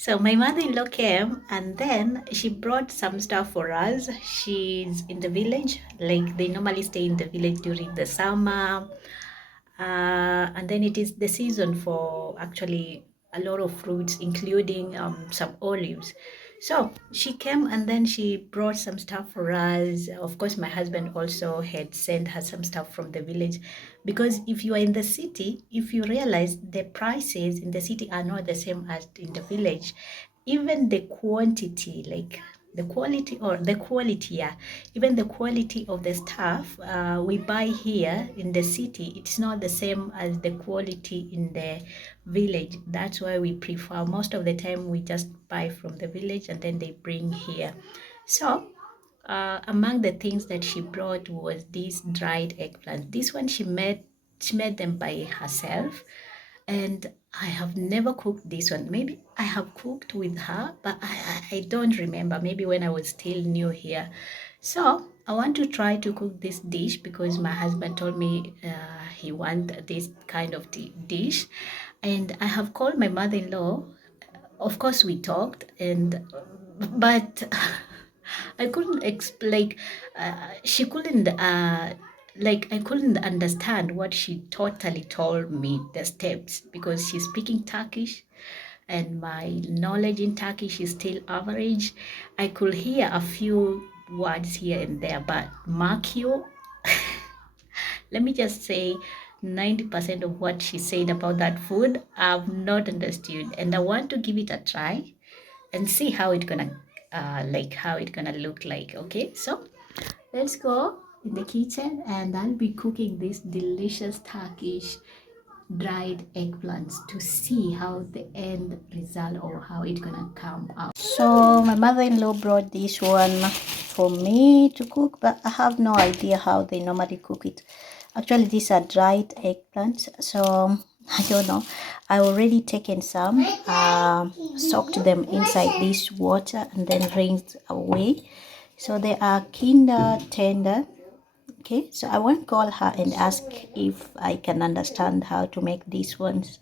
So my mother-in-law came and then she brought some stuff for us. She's in the village, like they normally stay in the village during the summer. And then it is the season for actually a lot of fruits, including some olives. So she came and then she brought some stuff for us. Of course, my husband also had sent her some stuff from the village because if you are in the city, if you realize the prices in the city are not the same as in the village, even the quantity, like the quality, yeah, even the quality of the stuff we buy here in the city, it's not the same as the quality in the village. That's why we prefer, most of the time we just buy from the village and then they bring here. So among the things that she brought was these dried eggplants. This one she made them by herself, and I have never cooked this one. Maybe I have cooked with her, but I don't remember. Maybe when I was still new here. So I want to try to cook this dish because my husband told me he want this kind of dish, and I have called my mother-in-law. Of course, we talked, and but I couldn't explain. She couldn't. Like I couldn't understand what she totally told me the steps because she's speaking Turkish and my knowledge in Turkish is still average. I could hear a few words here and there, but Makio, let me just say 90% of what she said about that food I've not understood, and I want to give it a try and see how it gonna how it gonna look like. Okay, so let's go in the kitchen and I'll be cooking this delicious Turkish dried eggplants to see how the end result or how it gonna come out. So my mother-in-law brought this one for me to cook, but I have no idea how they normally cook it. Actually, these are dried eggplants, so I don't know. I already taken some, soaked them inside this water and then rinsed away. So they are kinder tender. Okay, so I won't call her and ask if I can understand how to make these ones.